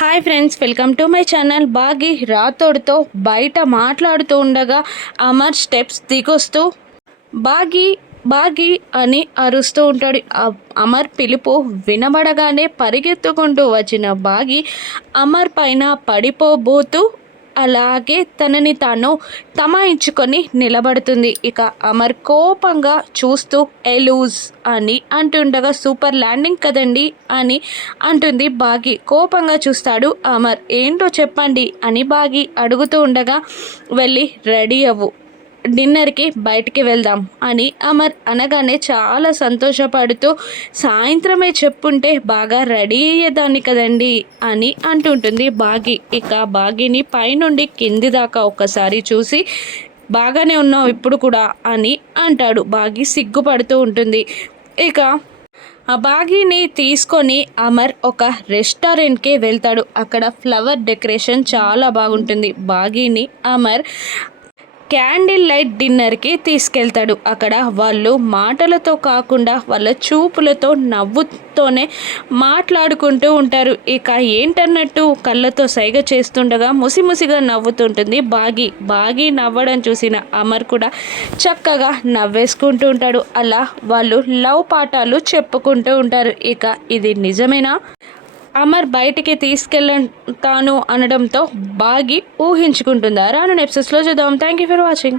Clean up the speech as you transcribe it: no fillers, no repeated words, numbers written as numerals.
Hi friends, welcome to my channel. బాగి రాతోడితో బయట మాట్లాడుతూ ఉండగా అమర్ స్టెప్స్ దిగొస్తూ బాగి బాగి అని అరుస్తూ ఉంటాడు. అమర్ పిలుపు వినబడగానే పరిగెత్తుకుంటూ వచ్చిన బాగి అమర్ పైన పడిపోబోతూ అలాగే తనని తాను తమాయించుకొని నిలబడుతుంది. ఇక అమర్ కోపంగా చూస్తూ ఎలూజ్ అని అంటుండగా సూపర్ ల్యాండింగ్ కదండి అని అంటుంది బాగి. కోపంగా చూస్తాడు అమర్. ఏంటో చెప్పండి అని బాగి అడుగుతూ ఉండగా వెళ్ళి రెడీ అవ్వు, డిన్నర్కి బయటికి వెళ్దాం అని అమర్ అనగానే చాలా సంతోషపడుతూ సాయంత్రమే చెప్పుంటే బాగా రెడీ అయ్యేదాన్ని కదండి అని అంటుంటుంది బాగి. ఇక బాగిని పైనుండి కింది దాకా ఒక్కసారి చూసి బాగానే ఉన్నావు ఇప్పుడు కూడా అని అంటాడు. బాగి సిగ్గుపడుతూ ఉంటుంది. ఇక ఆ బాగిని తీసుకొని అమర్ ఒక రెస్టారెంట్కి వెళ్తాడు. అక్కడ ఫ్లవర్ డెకరేషన్ చాలా బాగుంటుంది. బాగిని అమర్ క్యాండిల్ లైట్ డిన్నర్కి తీసుకెళ్తాడు. అక్కడ వాళ్ళు మాటలతో కాకుండా వాళ్ళ చూపులతో నవ్వుతోనే మాట్లాడుకుంటూ ఉంటారు. ఇక ఏంటన్నట్టు కళ్ళతో సైగ చేస్తుండగా ముసిముసిగా నవ్వుతుంటుంది బాగి. బాగి నవ్వడం చూసిన అమర్ కూడా చక్కగా నవ్వేసుకుంటూ ఉంటాడు. అలా వాళ్ళు లవ్ పాఠాలు చెప్పుకుంటూ ఉంటారు. ఇక ఇది నిజమేనా, అమర్ బయటికి తీసుకెళ్తాను అనడంతో బాగి ఊహించుకుంటుందా? రాను ఎపిసోడ్స్లో చూద్దాం. Thank you for watching.